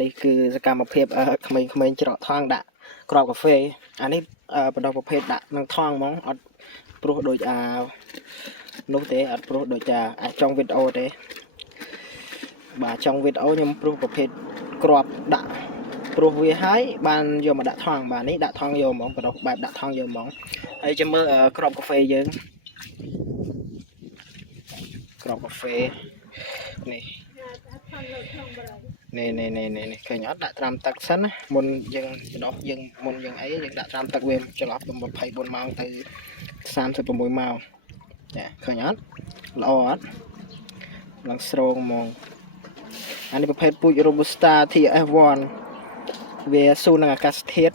នេះគឺសកម្មភាពក្មេងៗច្រកថងដាក់ក្របកាហ្វេអានេះបណ្ដោះប្រភេទដាក់នឹងថងហ្មងអត់ព្រោះដូចនោះទេអត់ព្រោះដូចអាចុងវីដេអូទេបាទចុងវីដេអូខ្ញុំព្រោះប្រភេទក្របដាក់ព្រោះវាហើយបានយកមកដាក់ថងបាទនេះដាក់ថងយកហ្មងបណ្ដោះបែបដាក់ថងយកហ្មងហើយចាំមើលក្របកាហ្វេយើងក្របកាហ្វេនេះនេះឃើញអត់ដាក់ត្រាំទឹកសិនណាមុនយើងបណ្ដោះយើងមុនយើងអីយើងដាក់ត្រាំទឹកវាចន្លោះពី24ម៉ោងទៅ36ម៉ោងចាឃើញអត់ល្អអត់ឡើងស្រងហ្មងអានេះប្រភេទពូជ Robusta TS1 វាស៊ូនឹងអាកាសធាតុ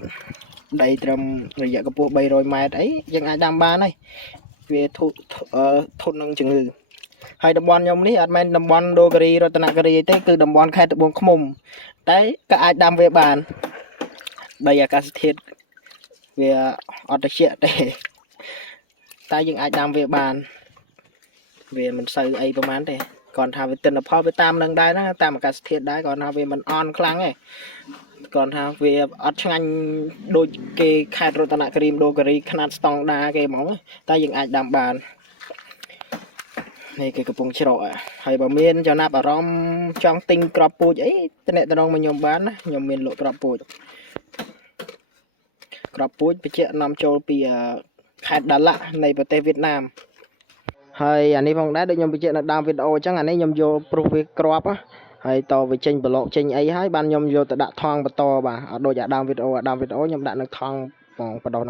ដីត្រឹមរយៈកម្ពស់300ម៉ែត្រអីយើងអាចដាំបានហើយវាធន់នឹងជំងឺហើយតំបន់ខ្ញុំនេះអត់មែនតំបន់ដូការីរតនគិរីទេគឺតំបន់ខេត្តត្បូងឃ្មុំតែក៏អាចដាំវាបានដីអាកាសធាតុវាអត់ត្រជាក់ទេតែយើងអាចដាំវាបានវាមិនសូវអីប្រហែលទេគាត់ថាវាទិន្នផលវាតាមនឹងដែរណាតាមអាកាសធាតុដែរគាត់ថាវាមិនអន់ខ្លាំងទេគាត់ថាវាអត់ឆ្ងាញ់ដូចគេខេត្តរតនគិរីដូការីຂະຫນាត់ស្តង់ដាគេហ្មងតែយើងអាចដាំបាននេះគេកំពុងច្រកហើយបើមានចំណាប់អារម្មណ៍ចង់ទិញក្របពូជអីតំណមកខ្ញុំបានណាខ្ញុំមានលក់ក្របពូជបញ្ជាក់នាំចូលពីខេត្តដាឡាក់នៃប្រទេសវៀតណាមហើយអានេះផងដែរដូចខ្ញុំបញ្ជាក់នៅដើមវីដេអូអញ្ចឹងអានេះខ្ញុំយកព្រោះវាក្របហើយតវាចេញប្លុកចេញអីហើយបានខ្ញុំយកទៅដាក់ថងបន្តបាទអត់ដូចអាដើមវីដេអូខ្ញុំដាក់នៅថងបងបដោះ